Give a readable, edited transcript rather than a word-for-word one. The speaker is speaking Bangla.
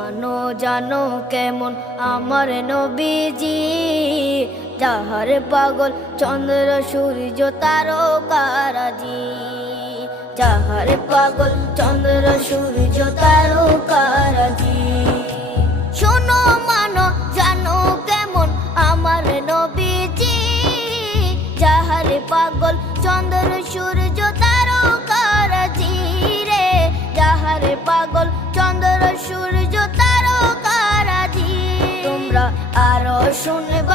মানো জানো কেমন আমার নবীজি, যাহার পাগল চন্দ্র সূর্য তারকারাজি, যাহার পাগল চন্দ্র সূর্য তারকারাজি। শোনো মানো জানো কেমন আমার নবীজি, যাহার পাগল চন্দ্র সূর্য তারকারাজি রে, যাহার পাগল চন্দ্র সূর্য তারকারাজি। তোমরা আরো শুনবে